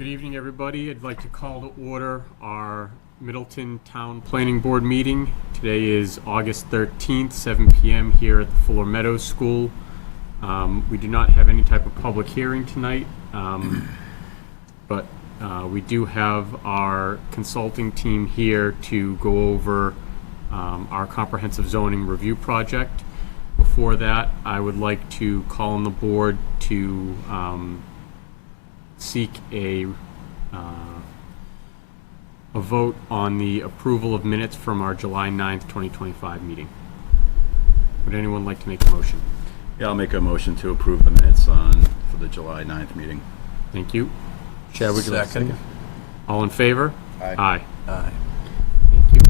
Good evening, everybody. I'd like to call to order our Middleton Town Planning Board meeting. Today is August 13th, 7 p.m. here at the Fuller Meadows School. We do not have any type of public hearing tonight, but we do have our consulting team here to go over our comprehensive zoning review project. Before that, I would like to call on the board to seek a vote on the approval of minutes from our July 9th, 2025 meeting. Would anyone like to make a motion? Yeah, I'll make a motion to approve the minutes for the July 9th meeting. Thank you. Chad, would you like a Second. second? All in favor? Aye. Aye. Aye. Thank you.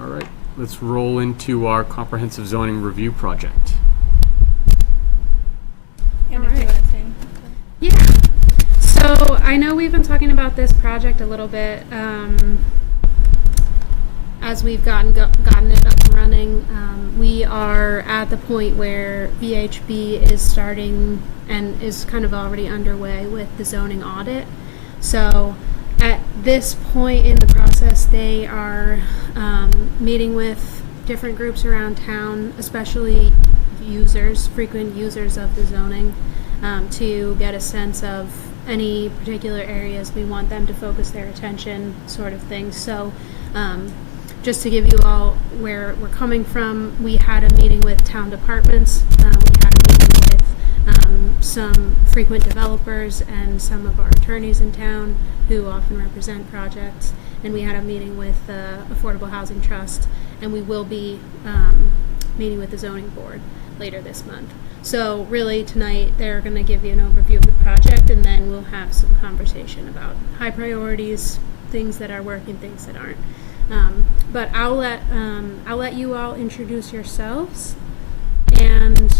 All right, let's roll into our comprehensive zoning review project. And All if you right. want to say Yeah. So I know we've been talking about this project a little bit as we've gotten it up and running. We are at the point where VHB is starting and is kind of already underway with the zoning audit. So at this point in the process, they are meeting with different groups around town, especially frequent users of the zoning, to get a sense of any particular areas we want them to focus their attention, sort of thing. So just to give you all where we're coming from, we had a meeting with town departments, we had a meeting with some frequent developers and some of our attorneys in town who often represent projects, and we had a meeting with the Affordable Housing Trust, and we will be meeting with the zoning board later this month. So really tonight they're going to give you an overview of the project, and then we'll have some conversation about high priorities, things that are working, things that aren't. But I'll let you all introduce yourselves. And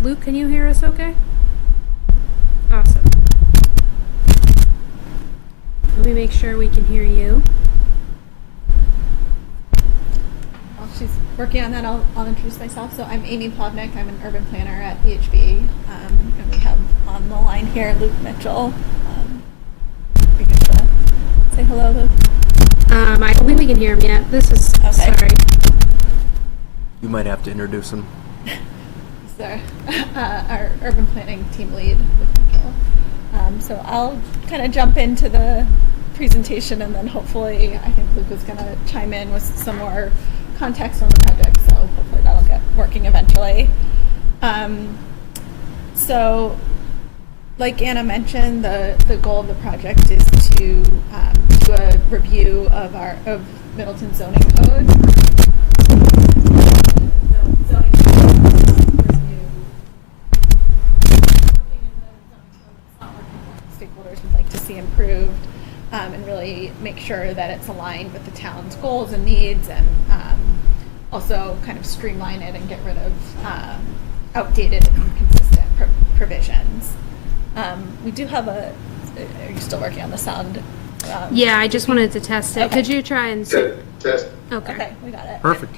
Luke, can you hear us okay? Awesome. Let me make sure we can hear you. while she's working on that, I'll introduce myself. So I'm Amy Plovnick. I'm an urban planner at VHB. And we have on the line here Luke Mitchell. We get to say hello, Luke. I don't think we can hear him yet. This is, Okay. sorry. You might have to introduce him. He's our urban planning team lead, Luke Mitchell. So I'll kind of jump into the presentation, and then hopefully I think Luke is going to chime in with some more context on the project, so hopefully that'll get working eventually. So like Anna mentioned, the goal of the project is to do a review of Middleton zoning code. Stakeholders would like to see improved, and really make sure that it's aligned with the town's goals and needs, and also kind of streamline it and get rid of outdated and inconsistent provisions. We do have are you still working on the sound? Yeah, I just wanted to test it. Okay. Could you try and... Test. Okay, we got it. Perfect.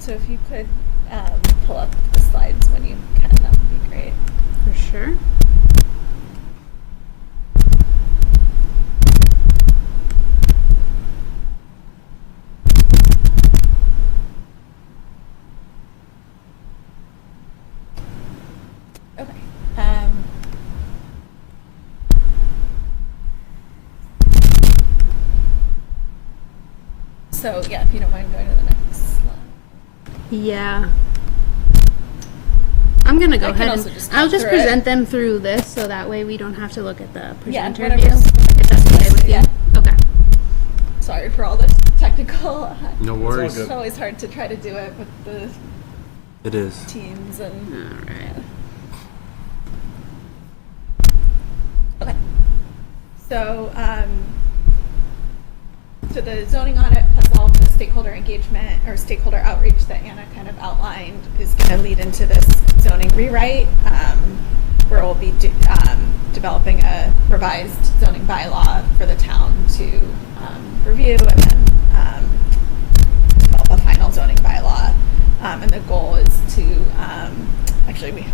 So if you could pull up the slides when you can, that would be great. For sure. Okay. So yeah, if you don't mind going to the next slide. Yeah. I'm going to go I can ahead also and... just I'll talk just through it. present them through this, so that way we don't have to look at the presenter view. whatever's- If that's okay with you. Yeah. Okay. Sorry for all the technical. No worries. It's always hard to try to do it with the It is. teams and. All right. Okay. So, so the zoning audit plus all of the stakeholder engagement or stakeholder outreach that Anna kind of outlined is going to lead into this zoning rewrite, where we'll be developing a revised zoning bylaw for the town to review and then develop a final zoning bylaw. And the goal is to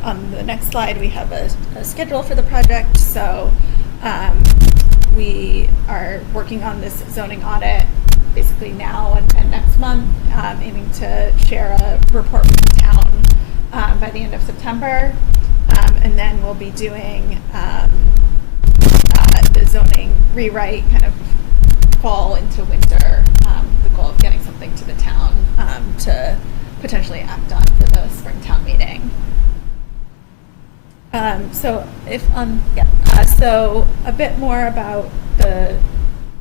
on the next slide, we have a schedule for the project. So we are working on this zoning audit basically now and next month, aiming to share a report with the town by the end of September. And then we'll be doing the zoning rewrite kind of fall into winter, the goal of getting something to the town to potentially act on for the spring town meeting. So a bit more about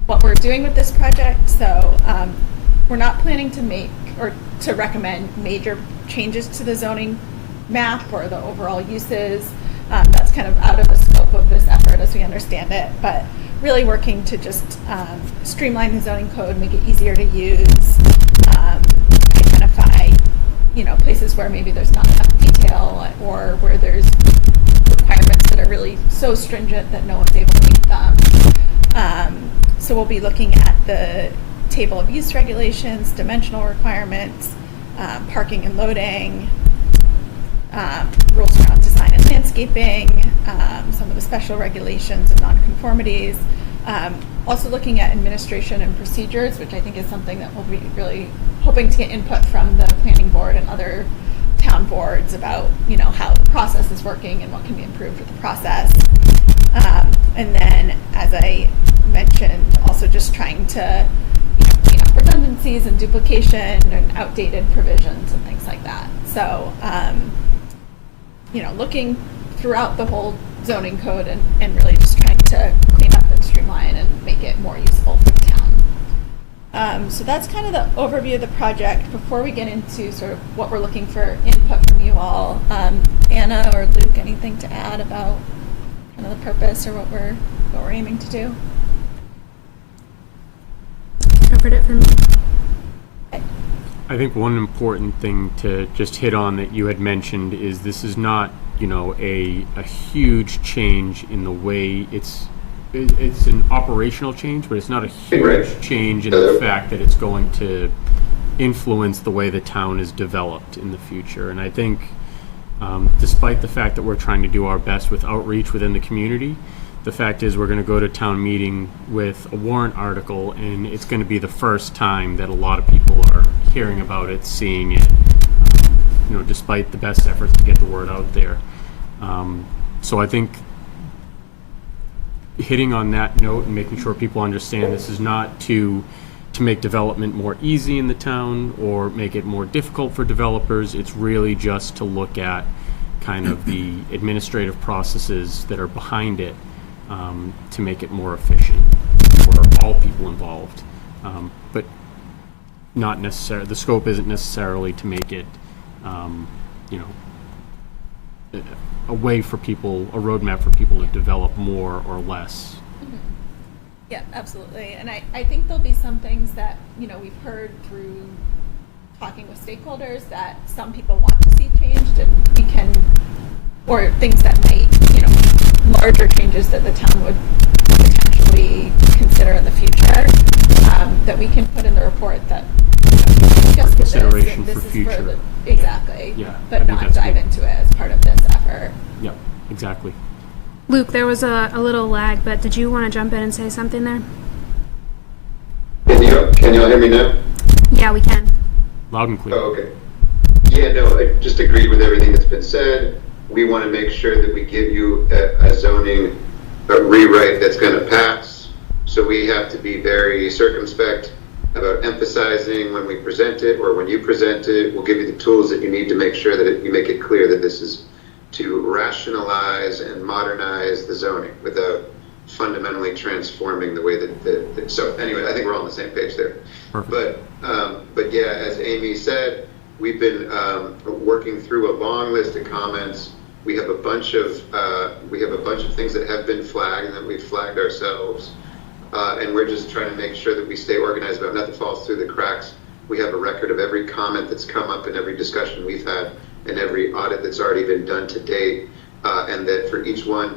what we're doing with this project. So we're not planning to make or to recommend major changes to the zoning map or the overall uses. That's kind of out of the scope of this effort as we understand it, but really working to just streamline the zoning code, make it easier to use, identify, places where maybe there's not enough detail or where there's requirements that are really so stringent that no one's able to meet them. So we'll be looking at the table of use regulations, dimensional requirements, parking and loading, rules around design and landscaping, some of the special regulations and nonconformities. Also looking at administration and procedures, which I think is something that we'll be really hoping to get input from the planning board and other town boards about, how the process is working and what can be improved with the process. And then, as I mentioned, also just trying to clean up redundancies and duplication and outdated provisions and things like that. So, looking throughout the whole zoning code and really just trying to clean up and streamline and make it more useful for the town. So that's kind of the overview of the project. Before we get into sort of what we're looking for input from you all, Anna or Luke, anything to add about kind of the purpose or what we're aiming to do? Covered it for me. Okay. I think one important thing to just hit on that you had mentioned is this is not, a huge change in the way it's an operational change, but it's not a huge change in the fact that it's going to influence the way the town is developed in the future. And I think despite the fact that we're trying to do our best with outreach within the community, the fact is we're going to go to town meeting with a warrant article, and it's going to be the first time that a lot of people are hearing about it, seeing it, despite the best efforts to get the word out there. So I think hitting on that note and making sure people understand this is not to make development more easy in the town or make it more difficult for developers. It's really just to look at kind of the administrative processes that are behind it to make it more efficient for all people involved. But not necessarily, the scope isn't necessarily to make it, a way for people, a roadmap for people to develop more or less. Mm-hmm. Yeah, absolutely. And I think there'll be some things that, we've heard through talking with stakeholders that some people want to see changed, and we can, or things that might, larger changes that the town would potentially consider in the future, that we can put in the report that, just consideration this for is future. Exactly. Yeah, I but think not that's dive good. into it as part of this effort. Yeah, exactly. Luke, there was a little lag, but did you want to jump in and say something there? Can y'all hear me now? Yeah, we can. Loud and clear. Oh, okay. Yeah, no, I just agreed with everything that's been said. We want to make sure that we give you a zoning rewrite that's going to pass. So we have to be very circumspect about emphasizing when we present it or when you present it. We'll give you the tools that you need to make sure that you make it clear that this is to rationalize and modernize the zoning without fundamentally transforming the way that so anyway, I think we're all on the same page there. Perfect. But yeah, as Amy said, we've been working through a long list of comments. We have a bunch of things that have been flagged and that we've flagged ourselves, and we're just trying to make sure that we stay organized about nothing falls through the cracks. We have a record of every comment that's come up in every discussion we've had and every audit that's already been done to date, and that for each one,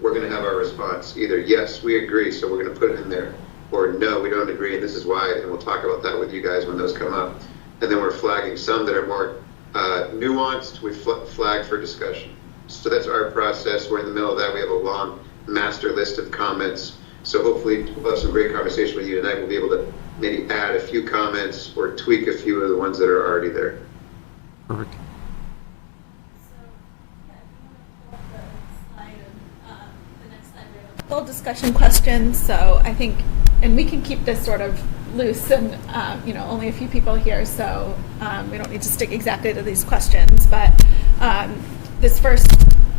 we're going to have our response. Either yes, we agree, so we're going to put it in there, or no, we don't agree, and this is why, and we'll talk about that with you guys when those come up. And then we're flagging some that are more nuanced, we flag for discussion. So that's our process. We're in the middle of that. We have a long master list of comments. So hopefully we'll have some great conversation with you tonight. We'll be able to maybe add a few comments or tweak a few of the ones that are already there. Perfect. Full discussion questions, so I think, and we can keep this sort of loose and, only a few people here, so we don't need to stick exactly to these questions, but this first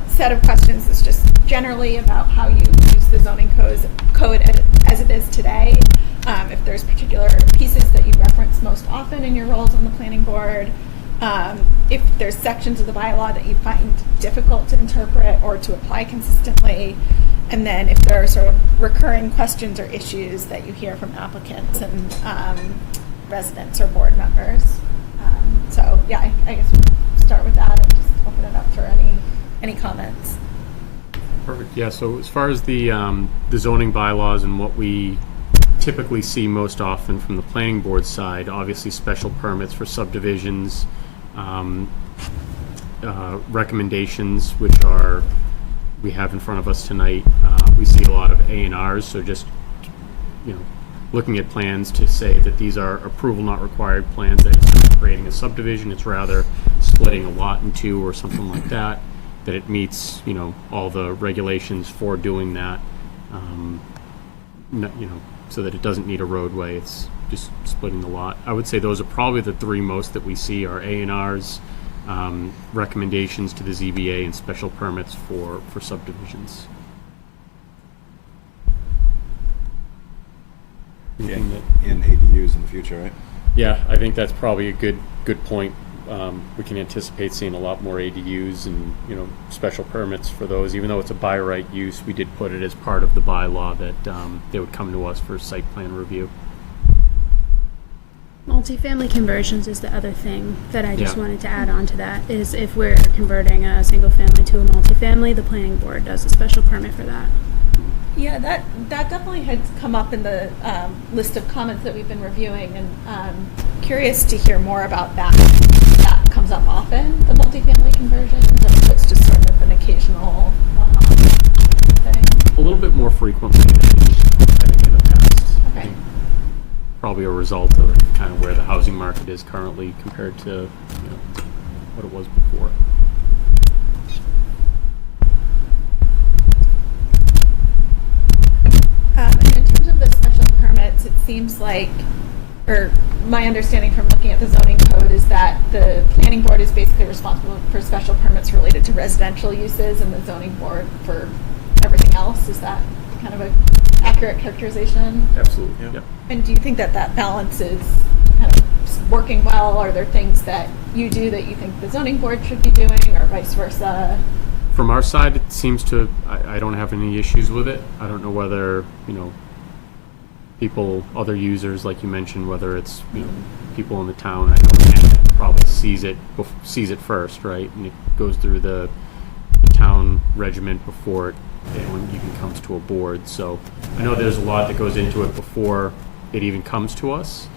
set of questions is just generally about how you use the zoning code as it is today. If there's particular pieces that you reference most often in your roles on the planning board, if there's sections of the bylaw that you find difficult to interpret or to apply consistently, and then if there are sort of recurring questions or issues that you hear from applicants and residents or board members. So yeah, I guess we'll start with that and just open it up for any comments. Perfect. Yeah. So as far as the zoning bylaws and what we typically see most often from the planning board side, obviously special permits for subdivisions, recommendations, which we have in front of us tonight. We see a lot of A&Rs, so just looking at plans to say that these are approval not required plans, that it's not creating a subdivision, it's rather splitting a lot in two or something like that, that it meets all the regulations for doing that, so that it doesn't need a roadway, it's just splitting the lot. I would say those are probably the three most that we see are A&Rs, recommendations to the ZBA, and special permits for subdivisions. Yeah, Anything that- and ADUs in the future, right? Yeah, I think that's probably a good point. We can anticipate seeing a lot more ADUs and, special permits for those. Even though it's a by right use, we did put it as part of the bylaw that they would come to us for site plan review. Multifamily conversions is the other thing that I just Yeah. wanted to add on to that, is if we're converting a single family to a multifamily, the planning board does a special permit for that. Yeah, that definitely had come up in the list of comments that we've been reviewing, and curious to hear more about that. That comes up often, the multifamily conversions, or if it's just sort of an occasional one-off thing. A little bit more frequently than I think in the past. I Okay. think probably a result of kind of where the housing market is currently compared to what it was before. And in terms of the special permits, it seems like, or my understanding from looking at the zoning code is that the planning board is basically responsible for special permits related to residential uses and the zoning board for everything else. Is that kind of an accurate characterization? Absolutely. Yeah. Yep. And do you think that balance is kind of working well? Are there things that you do that you think the zoning board should be doing, or vice versa? From our side, it seems to, I don't have any issues with it. I don't know whether, people, other users, like you mentioned, whether it's, people in the town, I know Anna probably sees it first, right? And it goes through the town regiment before it even comes to a board. So I know there's a lot that goes into it before it even comes to us.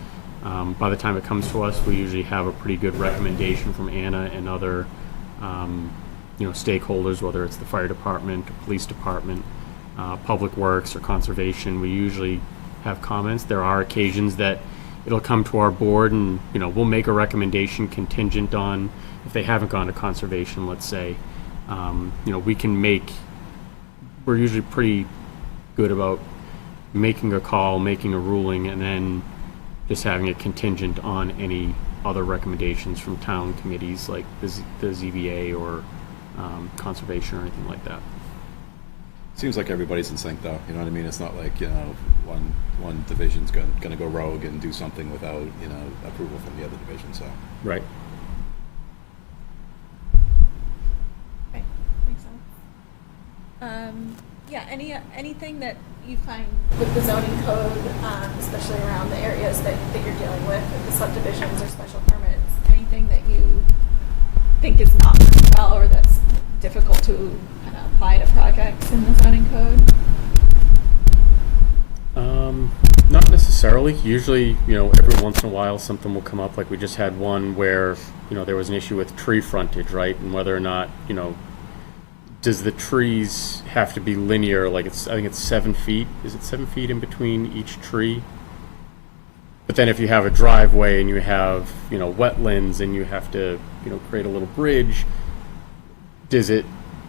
By the time it comes to us, we usually have a pretty good recommendation from Anna and other stakeholders, whether it's the fire department, or police department, public works, or conservation. We usually have comments. There are occasions that it'll come to our board and, we'll make a recommendation contingent on if they haven't gone to conservation, let's say. We're usually pretty good about making a call, making a ruling, and then just having it contingent on any other recommendations from town committees like the ZBA or conservation or anything like that. Seems like everybody's in sync, though. You know what I mean? It's not like one division's going to go rogue and do something without approval from the other division. So Right. Okay, makes sense. Anything that you find with the zoning code, especially around the areas that you're dealing with the subdivisions or special permits, anything that you think is not working well or that's difficult to kind of apply to projects in the zoning code? Not necessarily. Usually, every once in a while, something will come up. Like we just had one where, there was an issue with tree frontage, right? And whether or not, does the trees have to be linear? Like I think it's 7 feet. Is it 7 feet in between each tree? But then if you have a driveway and you have, wetlands and you have to, create a little bridge, does it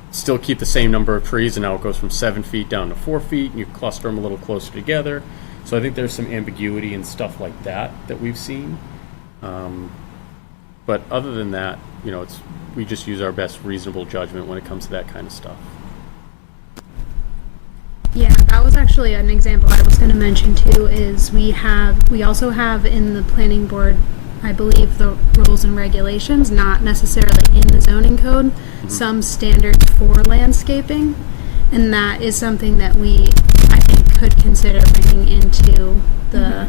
still keep the same number of trees and now it goes from 7 feet down to 4 feet and you cluster them a little closer together? So I think there's some ambiguity and stuff like that we've seen. But other than that, we just use our best reasonable judgment when it comes to that kind of stuff. Yeah, that was actually an example I was going to mention too, is we also have in the planning board, I believe, the rules and regulations, not necessarily in the zoning code, some standards for landscaping, and that is something that we, I think, could consider bringing into the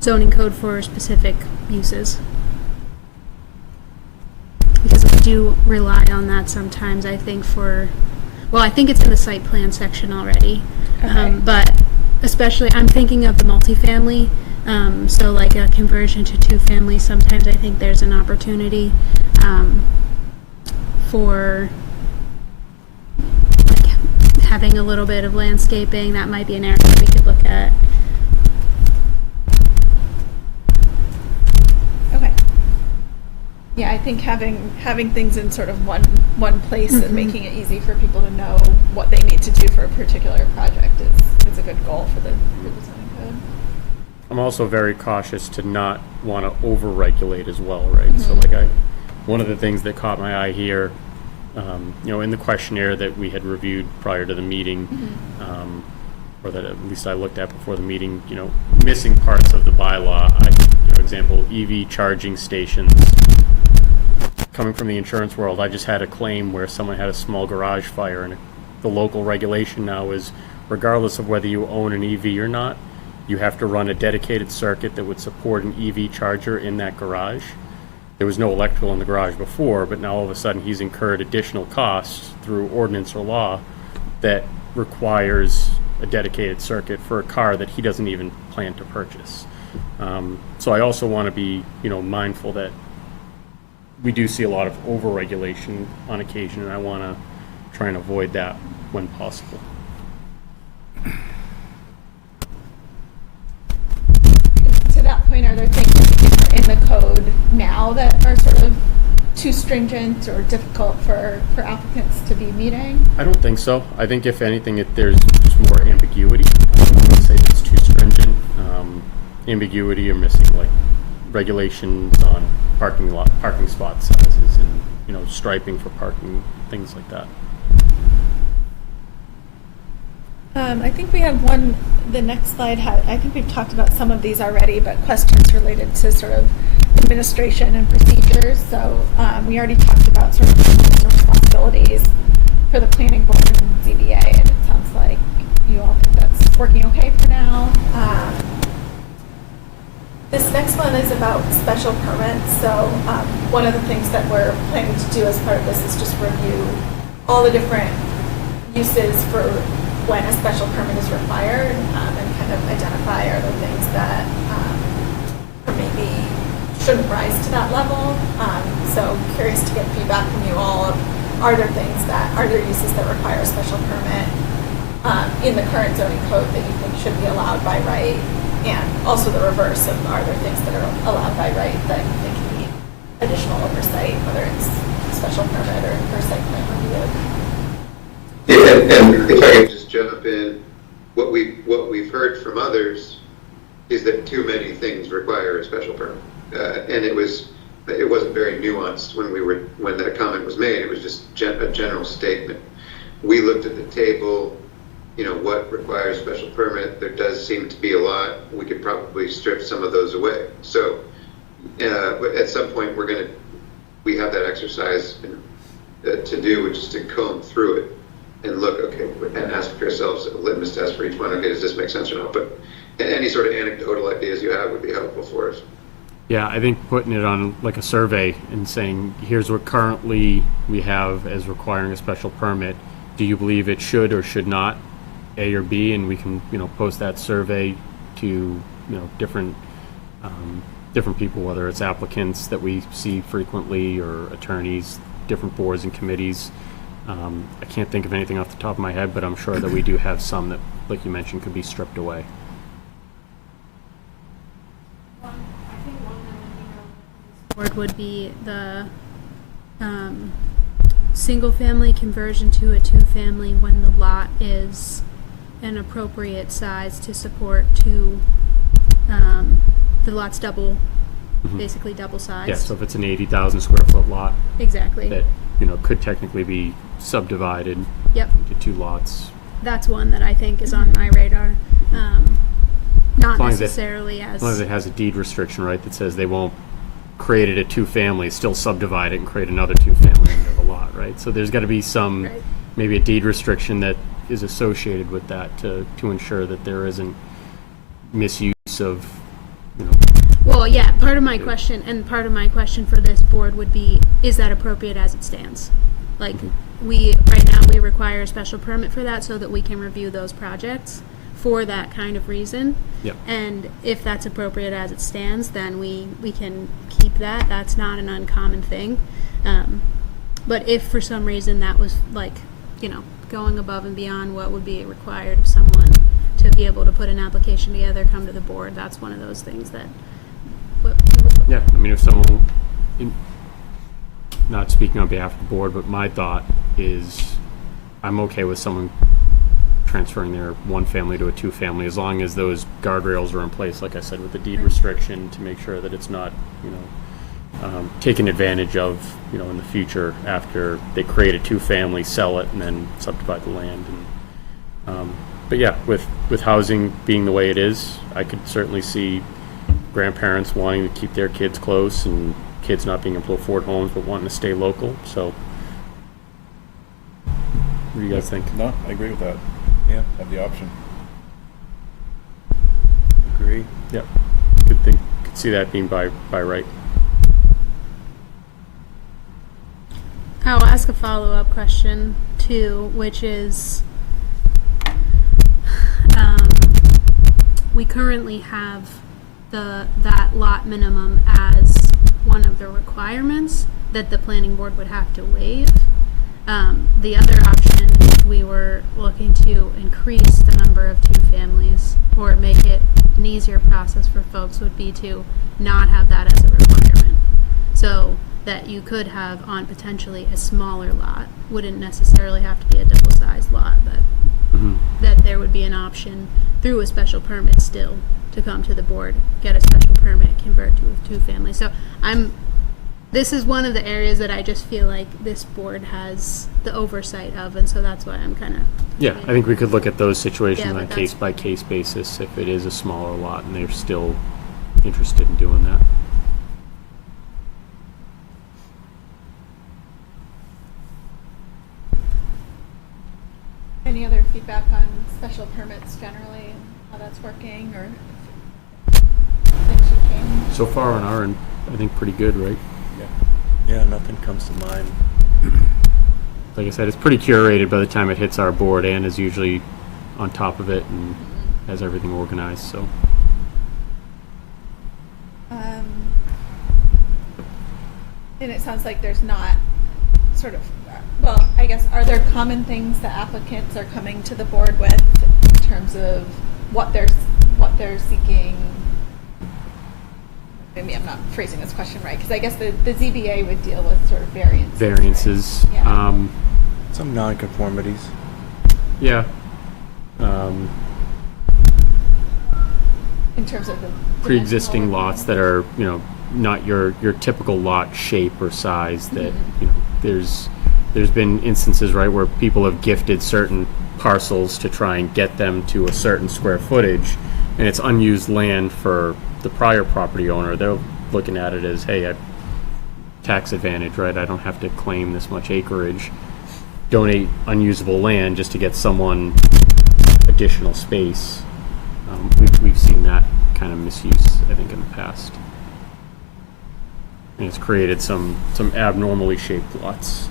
zoning code for specific uses. Because we do rely on that sometimes, I think, I think it's in the site plan section already. Okay. But especially, I'm thinking of the multifamily, so like a conversion to two-family, sometimes I think there's an opportunity for like having a little bit of landscaping. That might be an area we could look at. Okay. Yeah, I think having things in sort of one place and making it easy for people to know what they need to do for a particular project is a good goal for the zoning code. I'm also very cautious to not want to over-regulate as well, right? So like one of the things that caught my eye here, in the questionnaire that we had reviewed prior to the meeting, or that at least I looked at before the meeting, missing parts of the bylaw, example, EV charging stations. Coming from the insurance world, I just had a claim where someone had a small garage fire, and the local regulation now is, regardless of whether you own an EV or not, you have to run a dedicated circuit that would support an EV charger in that garage. There was no electrical in the garage before, but now all of a sudden he's incurred additional costs through ordinance or law that requires a dedicated circuit for a car that he doesn't even plan to purchase. So I also want to be, mindful that we do see a lot of over-regulation on occasion, and I want to try and avoid that when possible. To that point, are there things in the code now that are sort of too stringent or difficult for applicants to be meeting? I don't think so. I think if anything, there's just more ambiguity. I wouldn't say that it's too stringent. Ambiguity or missing like regulations on parking spot sizes and striping for parking, things like that. I think we have one, the next slide I think we've talked about some of these already, but questions related to sort of administration and procedures. So we already talked about sort of the responsibilities for the planning board and ZBA, and it sounds like you all think that's working okay for now. This next one is about special permits. So one of the things that we're planning to do as part of this is just review all the different uses for when a special permit is required, and kind of identify are there things that or maybe shouldn't rise to that level. So curious to get feedback from you all. Are there uses that require a special permit in the current zoning code that you think should be allowed by right? And also the reverse of, are there things that are allowed by right that you think need additional oversight, whether it's special permit or site plan review? Yeah, and if I could just jump in, what we've heard from others is that too many things require a special permit, and it wasn't very nuanced when that comment was made. It was just a general statement. We looked at the table. What requires special permit? There does seem to be a lot. We could probably strip some of those away. So but at some point we have that exercise to do, which is to comb through it and look, okay, and ask ourselves a litmus test for each one. Okay, does this make sense or not? But any sort of anecdotal ideas you have would be helpful for us. Yeah, I think putting it on like a survey and saying, here's what currently we have as requiring a special permit. Do you believe it should or should not? A or B, and we can, post that survey to, different people, whether it's applicants that we see frequently or attorneys, different boards and committees. I can't think of anything off the top of my head, but I'm sure that we do have some that, like you mentioned, could be stripped away. Board would be the single-family conversion to a two-family when the lot is an appropriate size to support two, the lot's double, basically double size. Yeah, so if it's an 80,000 square foot lot Exactly. that, could technically be subdivided Yep. into two lots. That's one that I think is on my radar. Not long as it- necessarily As long as it has a deed restriction, right, that says they won't create it a two-family, still subdivide it and create another two-family into the lot, right? So there's got to be some, Right. maybe a deed restriction that is associated with that to ensure that there isn't misuse of, Well, yeah, part of my question for this board would be, is that appropriate as it stands? Like, right now, we require a special permit for that so that we can review those projects for that kind of reason. Yep. And if that's appropriate as it stands, then we can keep that. That's not an uncommon thing. But if for some reason that was like, going above and beyond what would be required of someone to be able to put an application together, come to the board, that's one of those things that. yeah, I mean, if someone, not speaking on behalf of the board, but my thought is I'm okay with someone transferring their one family to a two family as long as those guardrails are in place, like I said, with the deed restriction to make sure that it's not, taken advantage of, in the future after they create a two family, sell it, and then subdivide the land. And, but yeah, with housing being the way it is, I could certainly see grandparents wanting to keep their kids close and kids not being able to afford homes but wanting to stay local. So what do you guys think? No, I agree with that. Yeah, Have the option. agree. Yep. Could see that being by right. I'll ask a follow-up question too, which is, we currently have that lot minimum as one of the requirements that the planning board would have to waive. The other option, if we were looking to increase the number of two families or make it an easier process for folks, would be to not have that as a requirement. So that you could have on potentially a smaller lot, wouldn't necessarily have to be a double-sized lot, but that there would be an option through a special permit still to come to the board, get a special permit, convert to a two-family. So this is one of the areas that I just feel like this board has the oversight of, and so that's why I'm kind of. Yeah, I think we could look at those situations Yeah, on a but that's- case-by-case basis if it is a smaller lot and they're still interested in doing that. Any other feedback on special permits generally, how that's working, or things should change? So far on our end, I think pretty good, right? Yeah, nothing comes to mind. Like I said, it's pretty curated by the time it hits our board. Ann is usually on top of it and has everything organized, so. And it sounds like there's not sort of, well, I guess, are there common things that applicants are coming to the board with in terms of what they're seeking? Maybe I'm not phrasing this question right, because I guess the ZBA would deal with sort of variances. Variances. Right? Yeah. Some nonconformities. Yeah. In terms of the Pre-existing dimensional lots that are, not your typical lot shape or size that, there's been instances, right, where people have gifted certain parcels to try and get them to a certain square footage, and it's unused land for the prior property owner. They're looking at it as, hey, tax advantage, right? I don't have to claim this much acreage, donate unusable land just to get someone additional space. We've seen that kind of misuse, I think, in the past. And it's created some abnormally shaped lots.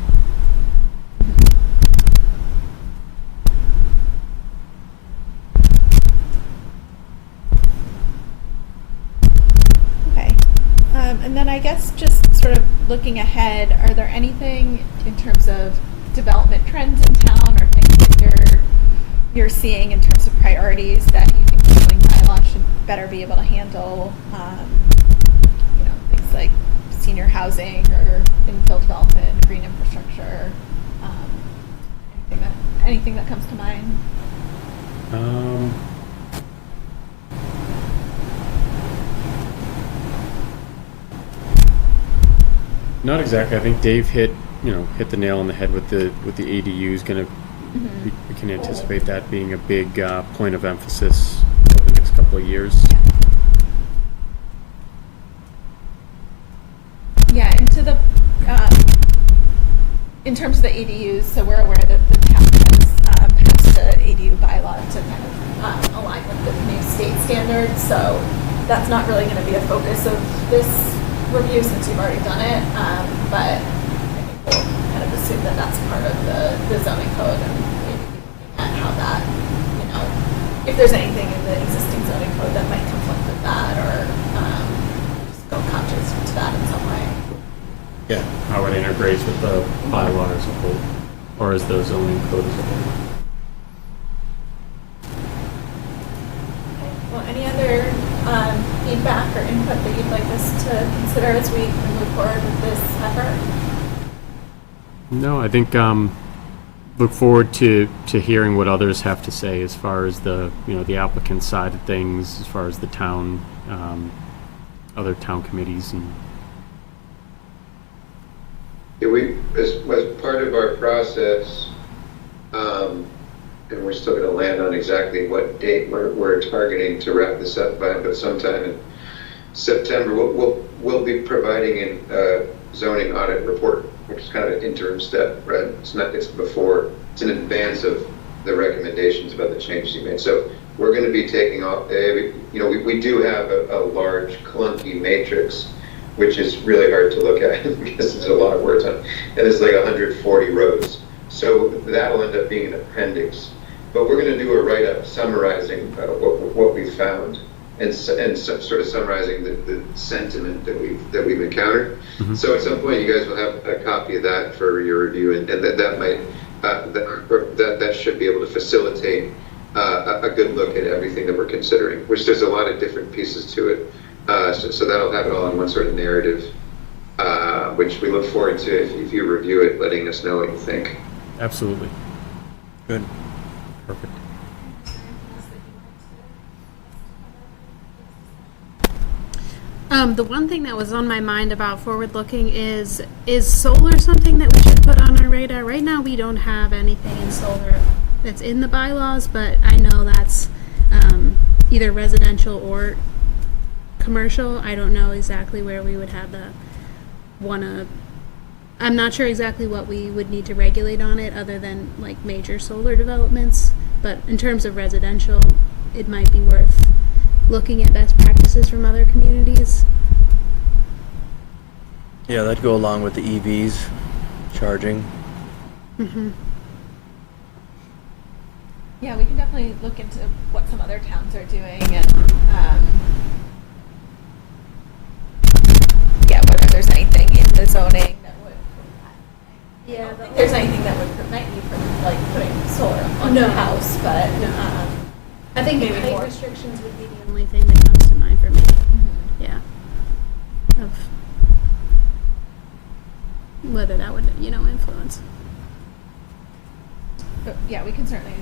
And then I guess just sort of looking ahead, are there anything in terms of development trends in town or things that you're seeing in terms of priorities that you think the zoning bylaw should better be able to handle? Things like senior housing or infill development, green infrastructure, anything that comes to mind? Not exactly. I think Dave hit the nail on the head with the ADUs. We can anticipate that being a big point of emphasis over the next couple of years. Yeah, in terms of the ADUs, so we're aware that the town has passed the ADU bylaw to kind of align with the new state standards. So that's not really going to be a focus of this review since you've already done it. But I think we'll kind of assume that that's part of the zoning code and maybe looking at how that, if there's anything in the existing zoning code that might conflict with that or just go conscious to that in some way. Yeah, how it integrates with the bylaw as a whole, or as the zoning code as a whole. Well, any other feedback or input that you'd like us to consider as we move forward with this effort? No, I think look forward to hearing what others have to say as far as the the applicant side of things, as far as the town, other town committees and. Yeah, as part of our process, and we're still going to land on exactly what date we're targeting to wrap this up by, but sometime in September, we'll be providing a zoning audit report, which is kind of an interim step, right? It's in advance of the recommendations about the changes you made. So we're going to be taking off, we do have a large clunky matrix, which is really hard to look at because there's a lot of words on it. And it's like 140 rows. So that'll end up being an appendix. But we're going to do a write-up summarizing what we found and sort of summarizing the sentiment that we've encountered. Mm-hmm. So at some point you guys will have a copy of that for your review, and that should be able to facilitate a good look at everything that we're considering, which there's a lot of different pieces to it. So that'll have it all in one sort of narrative, which we look forward to if you review it, letting us know what you think. Absolutely. Good. Perfect. The one thing that was on my mind about forward looking is solar something that we should put on our radar? Right now we don't have anything in solar that's in the bylaws, but I know that's either residential or commercial. I don't know exactly where we would have I'm not sure exactly what we would need to regulate on it other than like major solar developments, but in terms of residential, it might be worth looking at best practices from other communities. Yeah, that'd go along with the EVs charging. Mm-hmm. Yeah, we can definitely look into what some other towns are doing and whether there's anything in the zoning that would if there's anything that would prevent you from like putting solar on your house, but I think maybe height more restrictions would be the only thing that comes to mind for me. Mm-hmm. Yeah. Of whether that would, influence. But yeah, we can certainly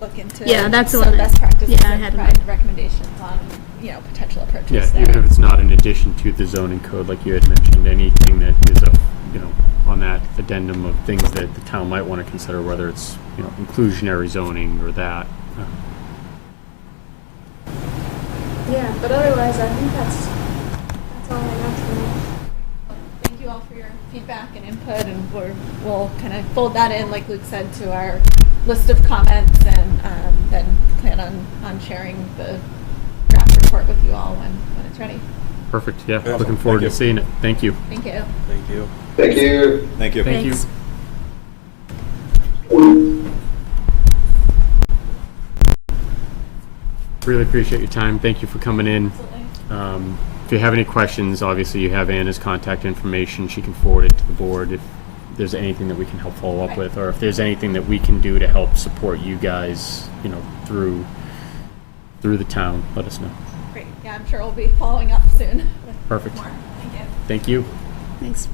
look into that's the some one best practices I and had in provide mind. recommendations on potential approaches. Yeah, there. even if it's not in addition to the zoning code, like you had mentioned, anything that is on that addendum of things that the town might want to consider, whether it's inclusionary zoning or that. Yeah, but otherwise, I think that's all I got for now. Thank you all for your feedback and input, and we'll kind of fold that in, like Luke said, to our list of comments, and then plan on sharing the draft report with you all when it's ready. Perfect. Yeah, Awesome. looking forward Thank to you. seeing it. Thank you. Thank you. Thank you. Thank you. Thank you. Thank Thanks. Really appreciate your time. Thank you for coming in. Absolutely. if you have any questions, obviously you have Anna's contact information. She can forward it to the board if there's anything that we can help follow up with, or if there's anything that we can do to help support you guys, you know, through the town, let us know. Great. Yeah, I'm sure we'll be following up soon. with Perfect. more. Thank you. Thank you. Thanks.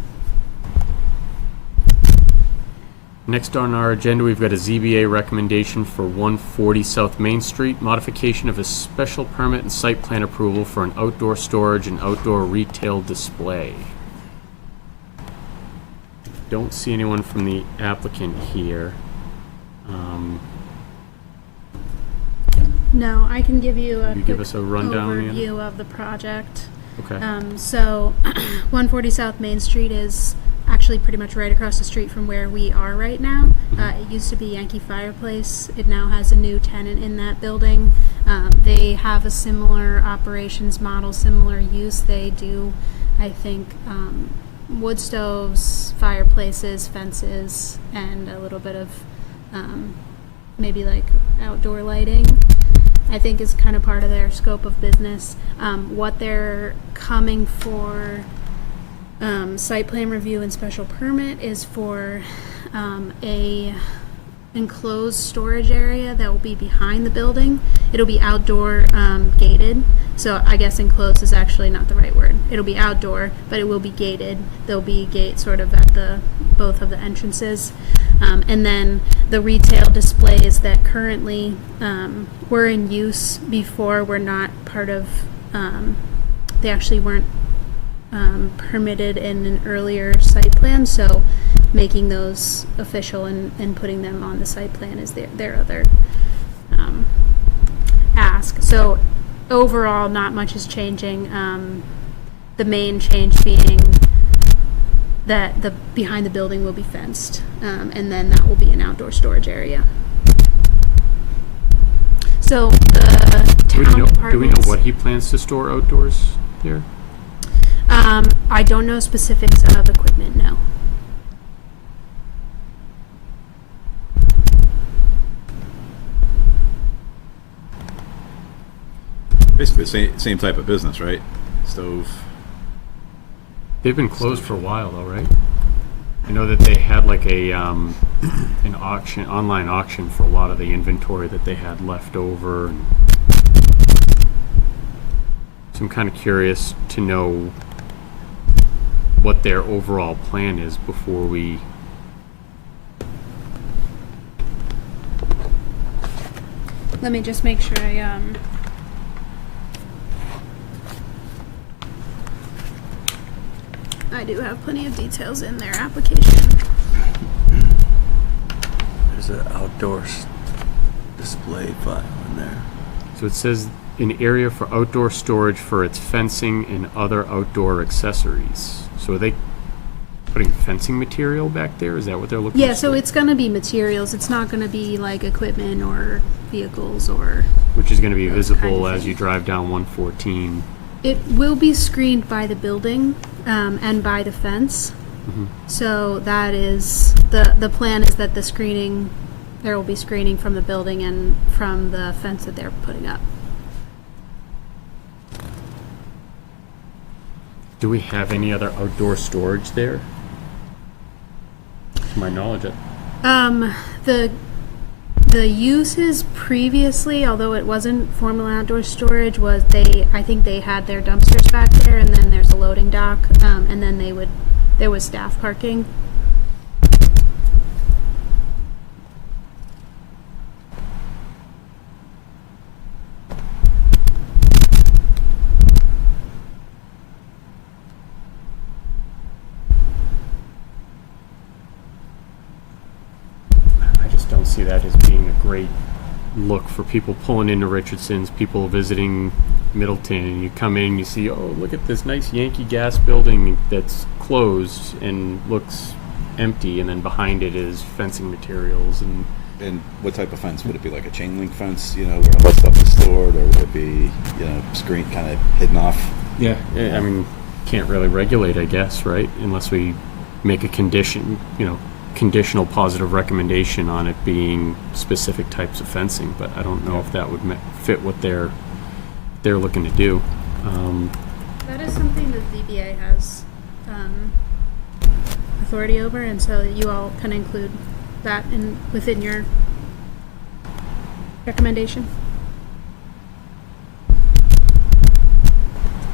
Next on our agenda, we've got a ZBA recommendation for 140 South Main Street, modification of a special permit and site plan approval for an outdoor storage and outdoor retail display. Don't see anyone from the applicant here. No, I can give you a Can you give us a rundown, Ann? overview of the project. Okay. So 140 South Main Street is actually pretty much right across the street from where we are right now. It used to be Yankee Fireplace. It now has a new tenant in that building. They have a similar operations model, similar use. They do, I think, wood stoves, fireplaces, fences, and a little bit of maybe like outdoor lighting, I think is kind of part of their scope of business. What they're coming for site plan review and special permit is for a enclosed storage area that will be behind the building. It'll be outdoor, gated. So I guess enclosed is actually not the right word. It'll be outdoor, but it will be gated. There'll be gates sort of at both of the entrances. And then the retail displays that currently were in use before were not part of, they actually weren't permitted in an earlier site plan, so making those official and putting them on the site plan is their other ask. So overall, not much is changing. The main change being that the behind the building will be fenced, and then that will be an outdoor storage area. So the Do we town know departments. what he plans to store outdoors there? I don't know specifics of equipment, no. Basically, same type of business, right? Stove. They've been closed for a while, though, right? I know that they had like a an auction, online auction for a lot of the inventory that they had left over. And so I'm kind of curious to know what their overall plan is before we. Let me just make sure I do have plenty of details in their application. There's an outdoor display file in there. So it says an area for outdoor storage for its fencing and other outdoor accessories. So are they putting fencing material back there? Is that what they're looking Yeah, to so store? it's going to be materials. It's not going to be like equipment or vehicles or... Which is going to be those kind visible of as you things. drive down 114. It will be screened by the building and by the fence. So that is, the plan is that the screening, there will be screening from the building and from the fence that they're putting up. Do we have any other outdoor storage there? To my knowledge, The uses previously, although it wasn't formal outdoor storage, was I think they had their dumpsters back there, and then there's a loading dock, and then there was staff parking. I just don't see that as being a great look for people pulling into Richardson's, people visiting Middleton, and you come in and you see, oh, look at this nice Yankee Gas building that's closed and looks empty, and then behind it is fencing materials and And what type of fence? Would it be like a chain link fence, you know, where all that stuff is stored, or would it be, you know, screen kind of hidden off? yeah, I mean, can't really regulate, I guess, right? Unless we make a conditional positive recommendation on it being specific types of fencing, but I don't know if that would fit what they're looking to do. That is something the ZBA has authority over, and so you all can include that within your recommendation.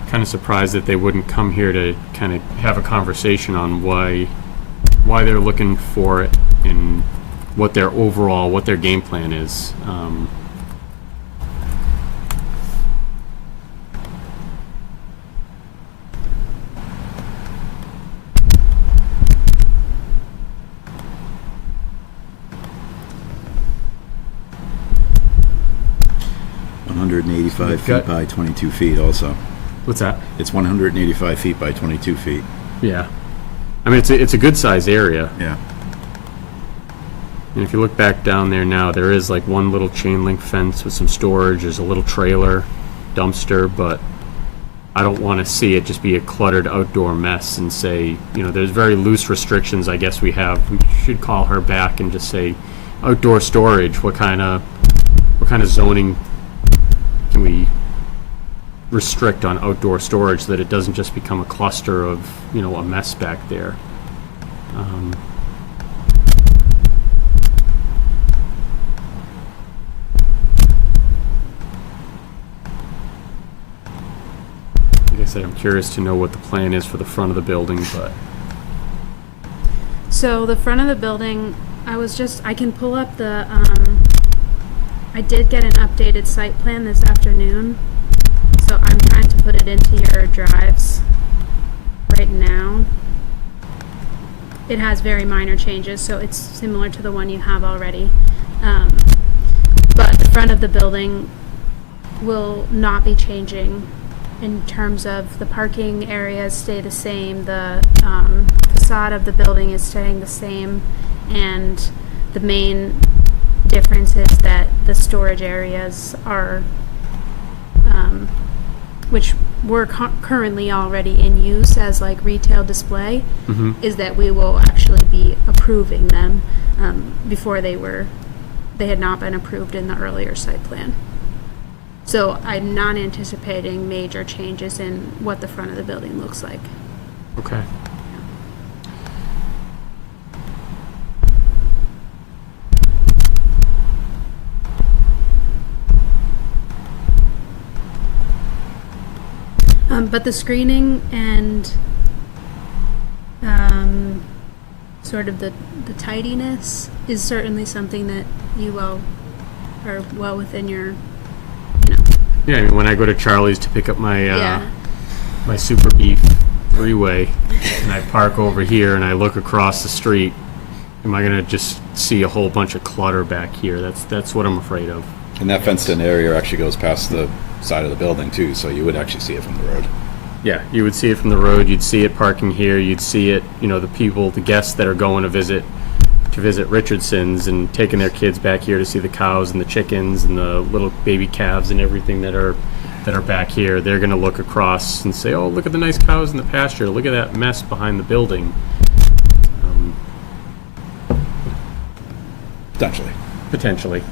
Kind of surprised that they wouldn't come here to kind of have a conversation on why they're looking for it and what their game plan is. 185 We've feet got- by 22 feet also. What's that? It's 185 feet by 22 feet. Yeah. I mean, it's a good size area. Yeah. And if you look back down there now, there is like one little chain link fence with some storage. There's a little trailer, dumpster, but I don't want to see it just be a cluttered outdoor mess and say, there's very loose restrictions I guess we have. We should call her back and just say, outdoor storage, what kind of zoning can we restrict on outdoor storage so that it doesn't just become a cluster of, a mess back there. Like I said, I'm curious to know what the plan is for the front of the building, but So the front of the building, I can pull up the, I did get an updated site plan this afternoon, so I'm trying to put it into your drives right now. It has very minor changes, so it's similar to the one you have already. But the front of the building will not be changing in terms of the parking areas stay the same, the facade of the building is staying the same, and the main difference is that the storage areas are, which were currently already in use as like retail display, is that we will actually be approving them. Before they had not been approved in the earlier site plan. So I'm not anticipating major changes in what the front of the building looks like. okay. But the screening and sort of the tidiness is certainly something that you all are well within your, Yeah, I mean, when I go to Charlie's to pick up my Yeah. my super beef three-way, and I park over here and I look across the street, am I gonna just see a whole bunch of clutter back here? That's what I'm afraid of. And that fenced-in area actually goes past the side of the building too, so you would actually see it from the road. Yeah, you would see it from the road. You'd see it parking here. You'd see it. The guests that are going to visit Richardson's and taking their kids back here to see the cows and the chickens and the little baby calves and everything that are back here. They're going to look across and say, "Oh, look at the nice cows in the pasture. Look at that mess behind the building." Potentially.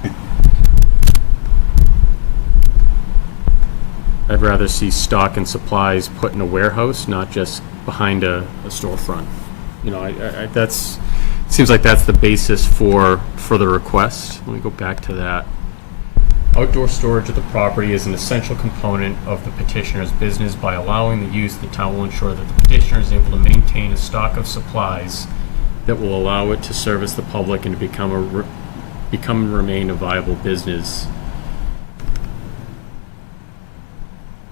I'd rather see stock and supplies put in a warehouse, not just behind a storefront. Seems like that's the basis for the request. Let me go back to that. Outdoor storage of the property is an essential component of the petitioner's business. By allowing the use, the town will ensure that the petitioner is able to maintain a stock of supplies that will allow it to service the public and to become and remain a viable business.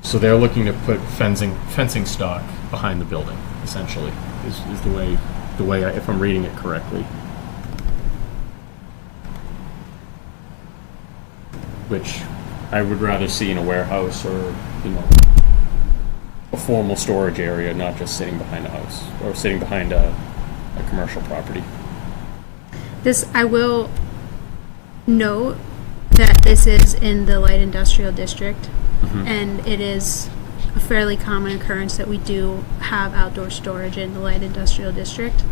So they're looking to put fencing stock behind the building, essentially, is the way if I'm reading it correctly. Which I would rather see in a warehouse or, a formal storage area, not just sitting behind a house or sitting behind a commercial property. I will note that this is in the light industrial district, and it is a fairly common occurrence that we do have outdoor storage in the light industrial district.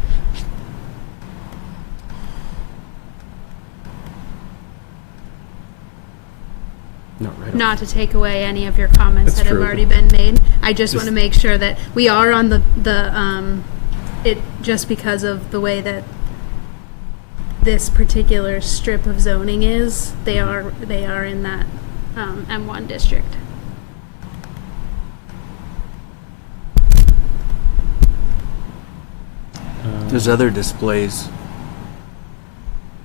Not right not to take away any of your comments That's that have true. already been made. I just want to Just- make sure that we are on it just because of the way that this particular strip of zoning is, they are in that M1 district. There's other displays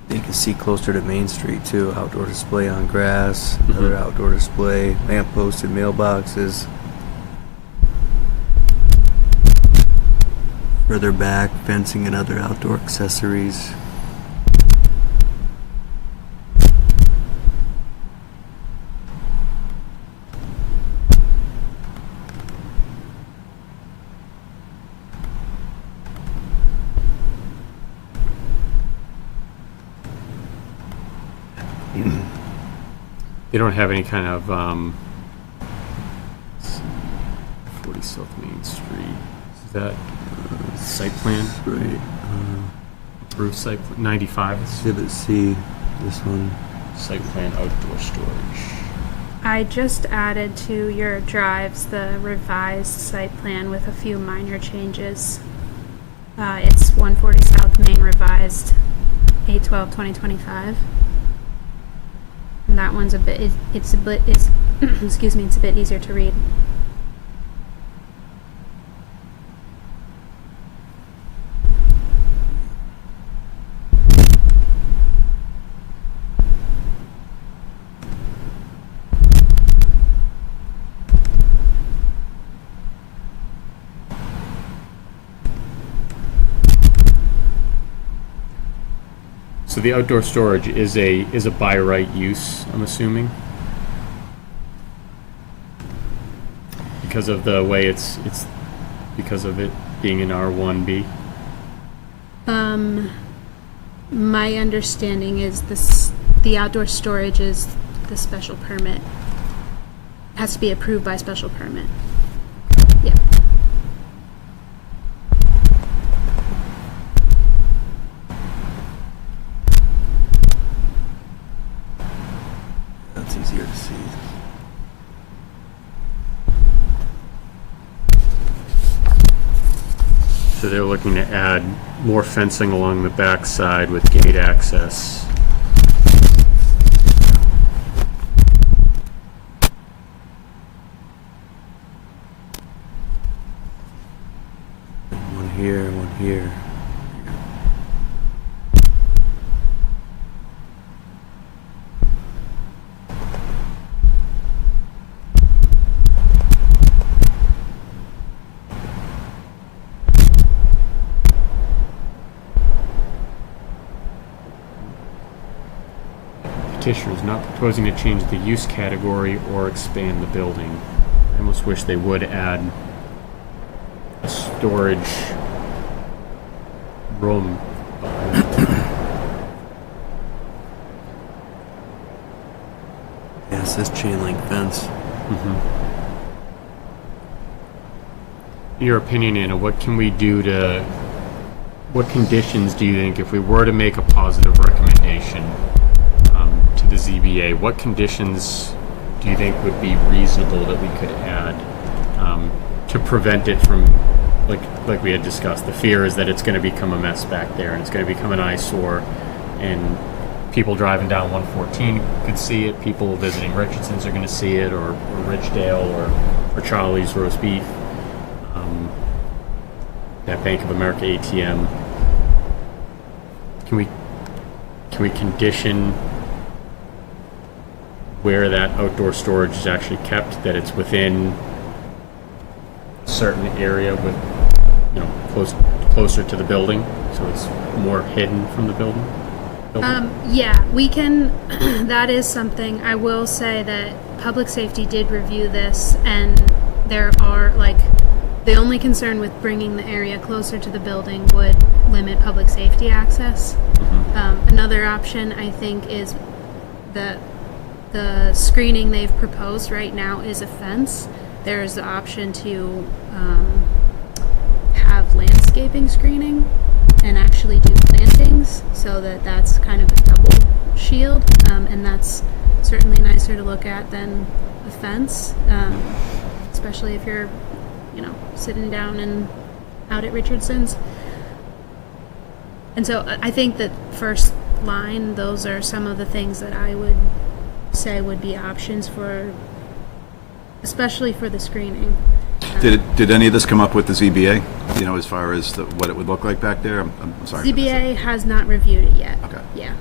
that you can see closer to Main Street too. Outdoor display on grass, another outdoor display, lampposts and mailboxes. Further back, fencing and other outdoor accessories. They don't have any kind of, 40 South Main Street. Is that site plan? Right. Approved site, 95 Exhibit C, this one. site plan outdoor storage. I just added to your drives the revised site plan with a few minor changes. It's 140 South Main revised 8/12/2025. And that one's it's excuse me, it's a bit easier to read. So the outdoor storage is a by right use, I'm assuming? Because of the way it's because of it being an R1B? My understanding is the outdoor storage is the special permit. Has to be approved by special permit. Yeah. That's easier to see. So they're looking to add more fencing along the back side with gate access. One here, one here. Petitioner is not proposing to change the use category or expand the building. I almost wish they would add a storage room. Yeah, it says chain link fence. In your opinion, Anna, what can we do to, what conditions do you think, if we were to make a positive recommendation to the ZBA, what conditions do you think would be reasonable that we could add to prevent it from, like we had discussed, the fear is that it's going to become a mess back there and it's going to become an eyesore, and people driving down 114 could see it, people visiting Richardson's are going to see it, or Ridgedale, or Charlie's Roast Beef, that Bank of America ATM. Can we condition where that outdoor storage is actually kept, that it's within a certain area with, closer to the building, so it's more hidden from the building? Yeah, we can, that is something. I will say that public safety did review this, and there are, the only concern with bringing the area closer to the building would limit public safety access. Another option, I think, is that the screening they've proposed right now is a fence. There's the option to have landscaping screening and actually do plantings, so that's kind of a double shield, and that's certainly nicer to look at than a fence, especially if you're, sitting down and out at Richardson's. And so I think that first line, those are some of the things that I would say would be options for, especially for the screening. Did any of this come up with the ZBA, as far as what it would look like back there? I'm sorry. ZBA has not reviewed it yet. Okay. Yeah.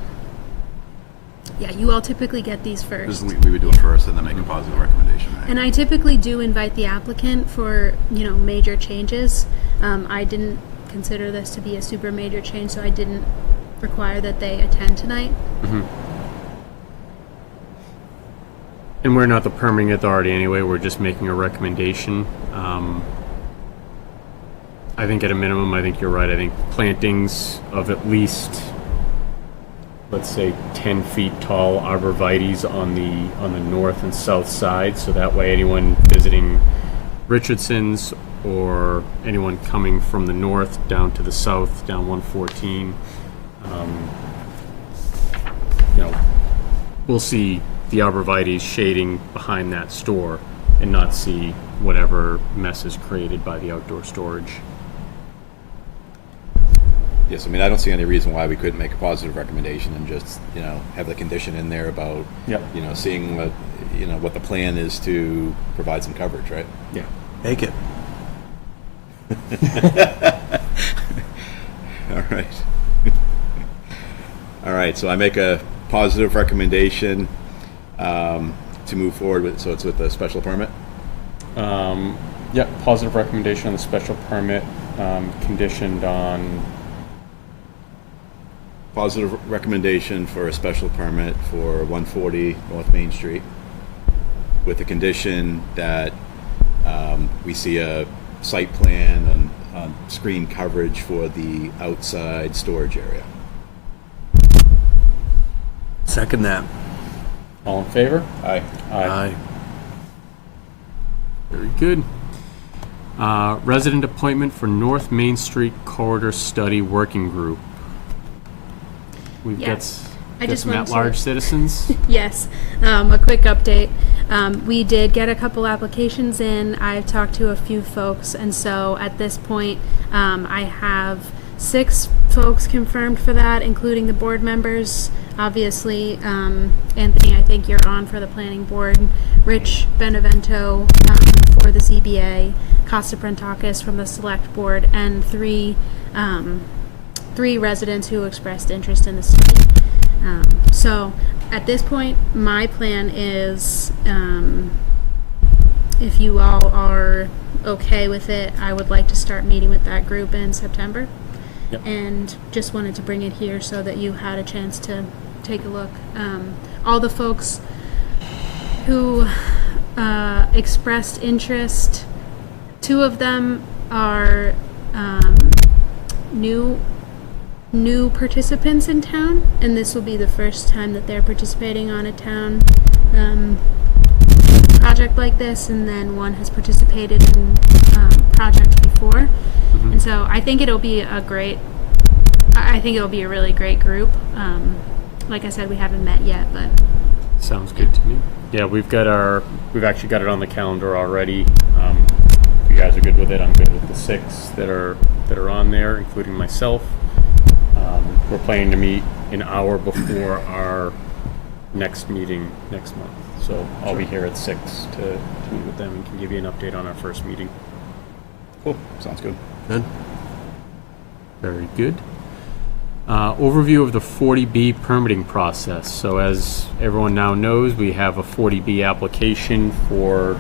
Yeah, you all typically get these first. We would do it first and then make a positive recommendation, right? And I typically do invite the applicant for, major changes. I didn't consider this to be a super major change, so I didn't require that they attend tonight. Mm-hmm. And we're not the permitting authority anyway, we're just making a recommendation. I think at a minimum, I think you're right, I think plantings of at least, let's say, 10 feet tall arborvitaes on the north and south side, so that way anyone visiting Richardson's or anyone coming from the north down to the south, down 114, we'll see the arborvitaes shading behind that store and not see whatever mess is created by the outdoor storage. Yes, I mean, I don't see any reason why we couldn't make a positive recommendation and just, have the condition in there about, Yep. Seeing what the plan is to provide some coverage, right? Yeah. Make it. All right. All right, so I make a positive recommendation to move forward with, so it's with the special permit? Yeah, positive recommendation on the special permit, conditioned on, Positive recommendation for a special permit for 140 North Main Street with the condition that we see a site plan and screen coverage for the outside storage area. Second that. all in favor? Aye. Aye. Very good. Resident appointment for North Main Street Corridor Study Working Group. We've Yes. I got just some wanted to- at-large citizens. Yes, a quick update. We did get a couple applications in. I've talked to a few folks, and so at this point, I have 6 folks confirmed for that, including the board members. Obviously, Anthony, I think you're on for the planning board. Rich Benevento for the ZBA. Costa Prentakis from the select board, and 3 residents who expressed interest in the study. So at this point, my plan is, if you all are okay with it, I would like to start meeting with that group in September. Yep. And just wanted to bring it here so that you had a chance to take a look. All the folks who expressed interest, 2 of them are new participants in town, and this will be the first time that they're participating on a town project like this, and then one has participated in projects before. Mm-hmm. And so I think it'll be a really great group. Like I said, we haven't met yet, but Sounds good to me. Yeah, we've actually got it on the calendar already. If you guys are good with it, I'm good with the 6 that are on there, including myself. We're planning to meet an hour before our next meeting next month. So I'll be here at 6 to meet with them and can give you an update on our first meeting. Cool, sounds good. Good. Very good. Overview of the 40B permitting process. So as everyone now knows, we have a 40B application for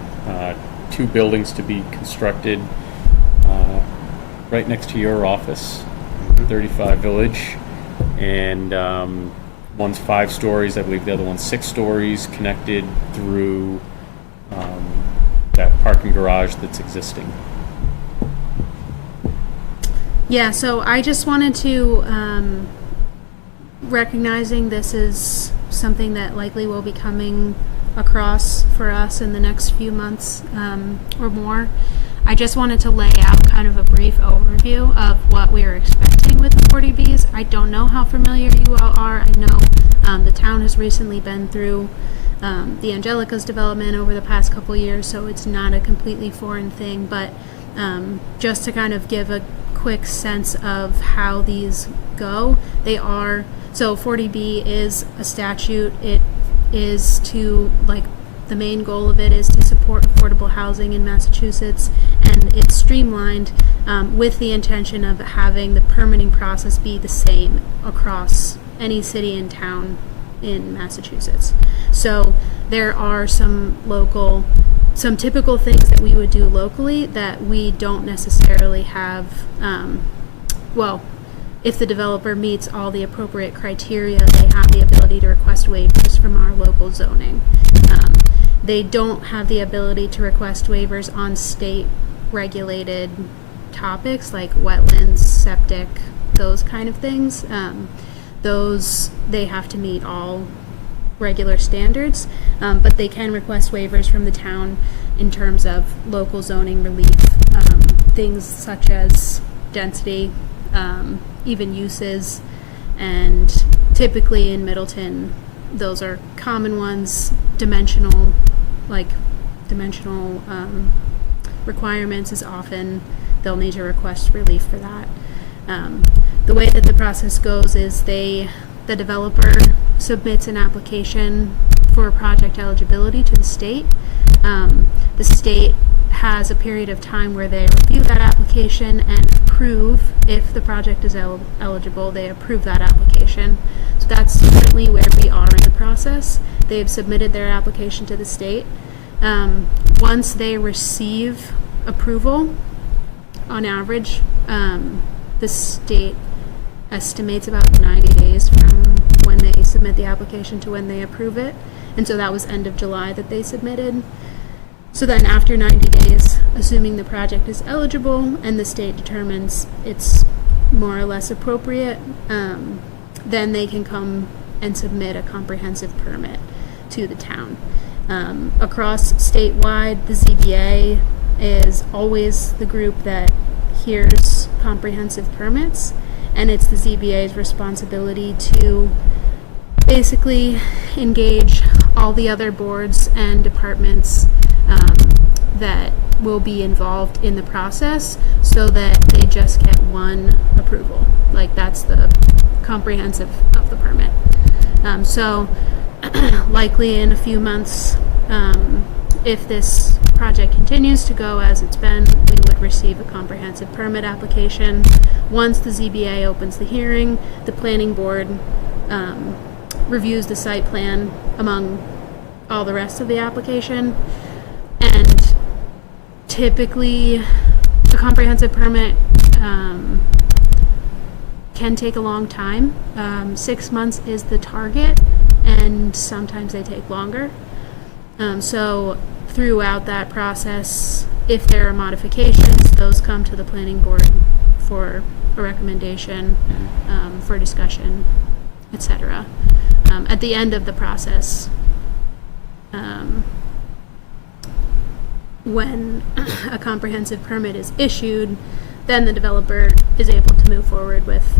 2 buildings to be constructed right next to your office, 35 Village. And one's 5 stories, I believe the other one's 6 stories, connected through that parking garage that's existing. yeah, so I just wanted to, recognizing this is something that likely will be coming across for us in the next few months or more, I just wanted to lay out kind of a brief overview of what we are expecting with the 40Bs. I don't know how familiar you all are. I know the town has recently been through the Angelica's development over the past couple years, so it's not a completely foreign thing, but just to kind of give a quick sense of how these go, so 40B is a statute. It is to, like, the main goal of it is to support affordable housing in Massachusetts, and it's streamlined with the intention of having the permitting process be the same across any city and town in Massachusetts. So there are some typical things that we would do locally that we don't necessarily have, if the developer meets all the appropriate criteria, they have the ability to request waivers from our local zoning. They don't have the ability to request waivers on state regulated topics like wetlands, septic, those kind of things. Those, they have to meet all regular standards, but they can request waivers from the town in terms of local zoning relief, things such as density, even uses, and typically in Middleton, those are common ones. Dimensional requirements is often, they'll need to request relief for that. The way that the process goes is the developer submits an application for project eligibility to the state. The state has a period of time where they review that application and approve. If the project is eligible, they approve that application. So that's currently where we are in the process. They've submitted their application to the state. Once they receive approval, on average, the state estimates about 90 days from when they submit the application to when they approve it. And so that was end of July that they submitted. So then after 90 days, assuming the project is eligible and the state determines it's more or less appropriate, then they can come and submit a comprehensive permit to the town. Across statewide, the ZBA is always the group that hears comprehensive permits, and it's the ZBA's responsibility to basically engage all the other boards and departments that will be involved in the process so that they just get one approval. Like, that's the comprehensive of the permit. So likely in a few months, if this project continues to go as it's been, we would receive a comprehensive permit application. Once the ZBA opens the hearing, the planning board reviews the site plan among all the rest of the application, and typically a comprehensive permit can take a long time. 6 months is the target, and sometimes they take longer. So throughout that process, if there are modifications, those come to the planning board for a recommendation, for discussion, etc. At the end of the process, when a comprehensive permit is issued, then the developer is able to move forward with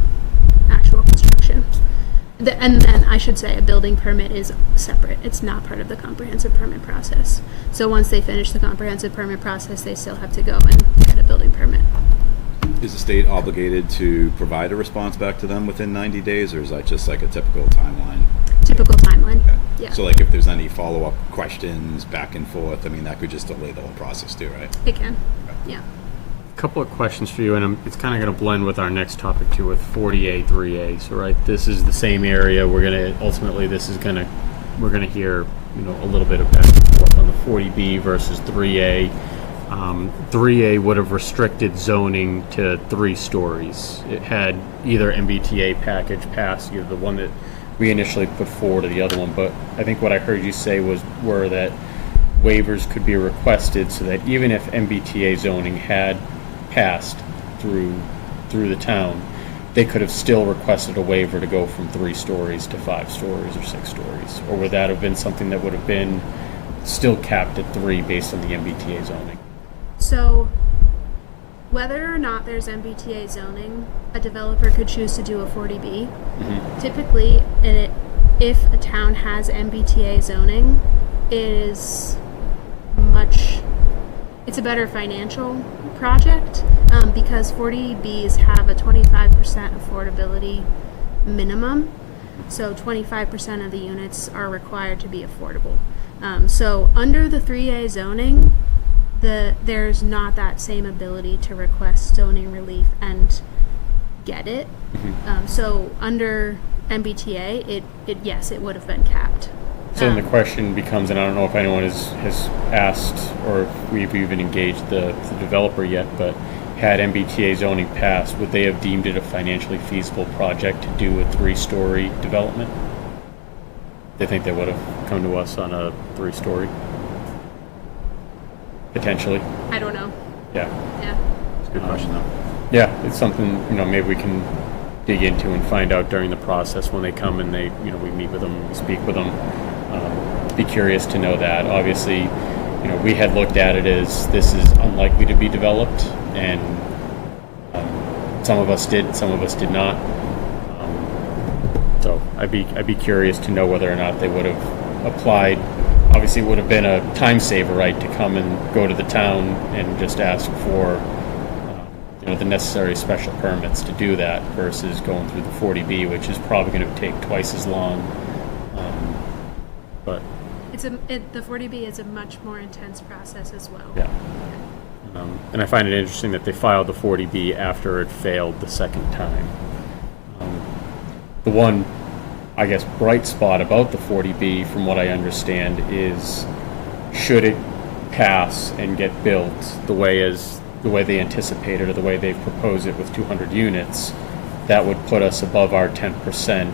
actual construction. And then I should say a building permit is separate. It's not part of the comprehensive permit process. So once they finish the comprehensive permit process, they still have to go and get a building permit. Is the state obligated to provide a response back to them within 90 days, or is that just like a typical timeline? Typical timeline. Okay. Yeah. So like if there's any follow-up questions back and forth, I mean, that could just delay the whole process too, right? It can. Yeah. Couple of questions for you, and it's kind of going to blend with our next topic too, with 40A, 3A. So, right, this is the same area. We're going to ultimately, we're going to hear, a little bit of back and forth on the 40B versus 3A. 3A would have restricted zoning to 3 stories. It had either MBTA package passed, either the one that we initially put forward or the other one. But I think what I heard you say were that waivers could be requested so that even if MBTA zoning had passed through the town, they could have still requested a waiver to go from 3 stories to 5 stories or 6 stories. Or would that have been something that would have been still capped at 3 based on the MBTA zoning? So whether or not there's MBTA zoning, a developer could choose to do a 40B. Mm-hmm. Typically, if a town has MBTA zoning, it is it's a better financial project, because 40Bs have a 25% affordability minimum. So 25% of the units are required to be affordable. So under the 3A zoning, there's not that same ability to request zoning relief and get it. So under MBTA, yes, it would have been capped. So then the question becomes, and I don't know if anyone has asked or if we've even engaged the developer yet, but had MBTA zoning passed, would they have deemed it a financially feasible project to do a 3-story development? They think they would have come to us on a 3-story? Potentially. I don't know. Yeah. Yeah. It's a good question, though. Yeah, it's something, maybe we can dig into and find out during the process when they come and they, we meet with them, we speak with them. Be curious to know that. Obviously, we had looked at it as this is unlikely to be developed, and some of us did, some of us did not. So I'd be curious to know whether or not they would have applied. Obviously, it would have been a time saver, right, to come and go to the town and just ask for the necessary special permits to do that versus going through the 40B, which is probably going to take twice as long. But the 40B is a much more intense process as well. yeah. And I find it interesting that they filed the 40B after it failed the second time. The one, I guess, bright spot about the 40B, from what I understand, is should it pass and get built the way they anticipated or the way they've proposed it with 200 units, that would put us above our 10%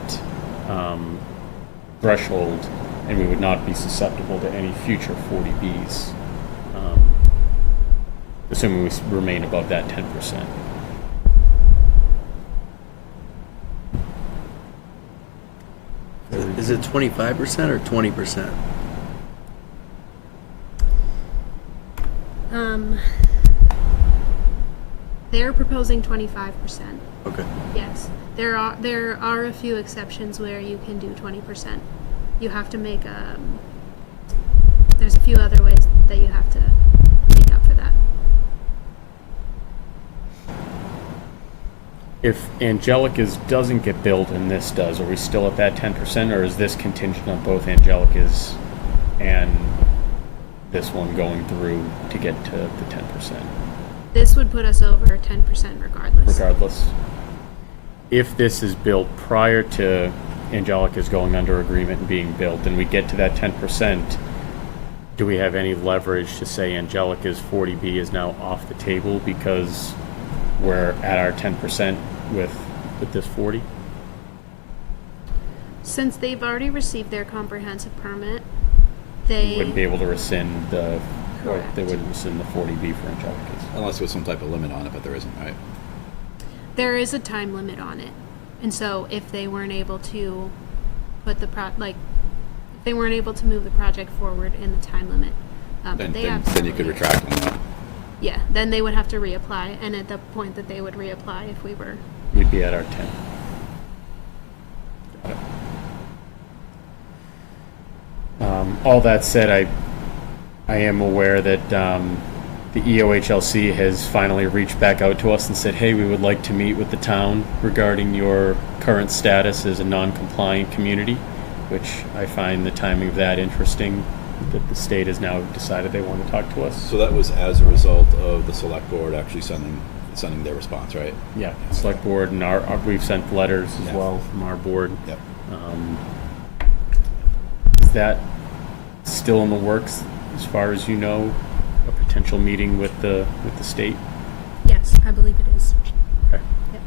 threshold, and we would not be susceptible to any future 40Bs, assuming we remain above that 10%. Is it 25% or 20%? They're proposing 25%. Okay. Yes, there are a few exceptions where you can do 20%. You have to make there's a few other ways that you have to make up for that. If Angelica's doesn't get built and this does, are we still at that 10%, or is this contingent on both Angelica's and this one going through to get to the 10%? This would put us over 10% regardless. Regardless. If this is built prior to Angelica's going under agreement and being built, and we get to that 10%, do we have any leverage to say Angelica's 40B is now off the table because we're at our 10% with this 40? Since they've already received their comprehensive permit, We they wouldn't be able to rescind or Correct. they wouldn't rescind the 40B for Angelica's. Unless there was some type of limit on it, but there isn't, right? there is a time limit on it, and so if they weren't able to put if they weren't able to move the project forward in the time limit, but Then they you absolutely could retract on that. Yeah, then they would have to reapply, and at the point that they would reapply, if we were We'd be at our 10. Got it. All that said, I am aware that the EOHLC has finally reached back out to us and said, hey, we would like to meet with the town regarding your current status as a non-compliant community, which I find the timing of that interesting, that the state has now decided they want to talk to us. So that was as a result of the select board actually sending their response, right? Yeah, select board, and we've sent letters as Yeah. well from our board. Yep. Is that still in the works, as far as you know, a potential meeting with the state? yes, I believe it is. Okay. Yep.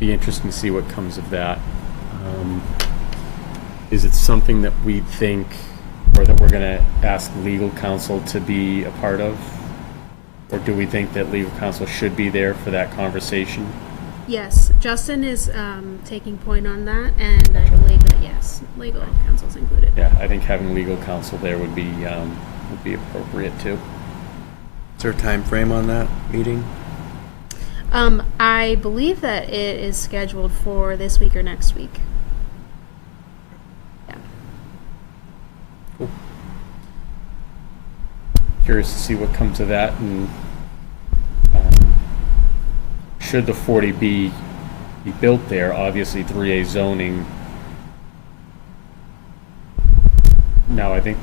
Be interesting to see what comes of that. Is it something that we think, or that we're going to ask legal counsel to be a part of? Or do we think that legal counsel should be there for that conversation? Yes, Justin is taking point on that, and I believe that yes, legal counsel's included. Yeah, I think having legal counsel there would be appropriate too. Is there a time frame on that meeting? I believe that it is scheduled for this week or next week. Yeah. Cool. Curious to see what comes of that, and should the 40B be built there, obviously 3A zoning. Now, I think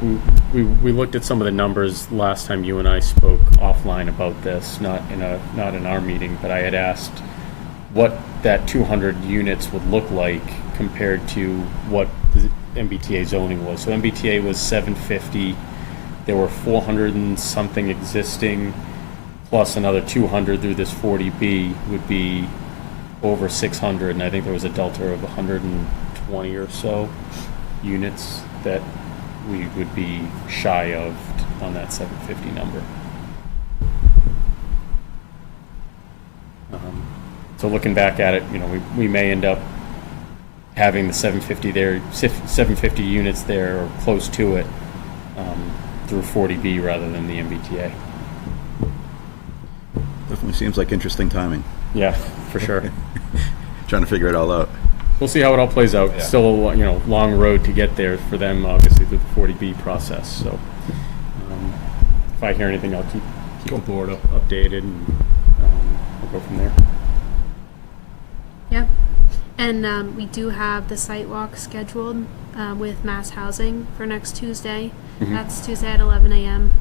we looked at some of the numbers last time you and I spoke offline about this, not in our meeting, but I had asked what that 200 units would look like compared to what the MBTA zoning was. So MBTA was 750. There were 400 and something existing, plus another 200 through this 40B would be over 600, and I think there was a delta of 120 or so units that we would be shy of on that 750 number. So looking back at it, we may end up having the 750 there, 750 units there or close to it through 40B rather than the MBTA. Definitely seems like interesting timing. Yeah, for sure. Trying to figure it all out. We'll see how it all plays out. Yeah. Still a long road to get there for them, obviously, through the 40B process. So if I hear anything, I'll keep the board updated, and we'll go from there. Yeah. And we do have the site walk scheduled with Mass Housing for next Tuesday. Mhm. That's Tuesday at 11 a.m.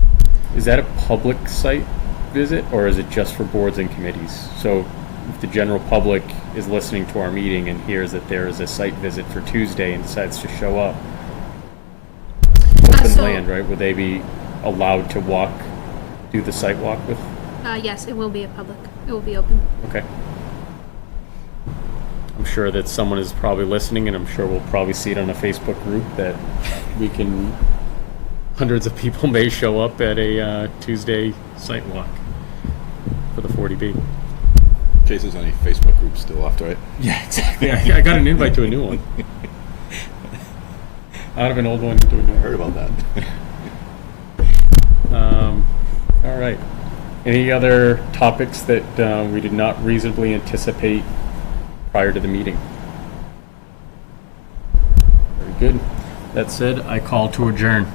Is that a public site visit, or is it just for boards and committees? So if the general public is listening to our meeting and hears that there is a site visit for Tuesday and decides to show up, open so- land, right? Would they be allowed to do the site walk with? Yes, it will be a public. It will be open. Okay. I'm sure that someone is probably listening, and I'm sure we'll probably see it on a Facebook group that hundreds of people may show up at a Tuesday site walk for the 40B. Chase's any Facebook groups still left, right? Yeah, exactly. I got an invite to a new one. Out of an old one to a new I one. heard about that. All right. Any other topics that we did not reasonably anticipate prior to the meeting? Very good. That said, I call to adjourn.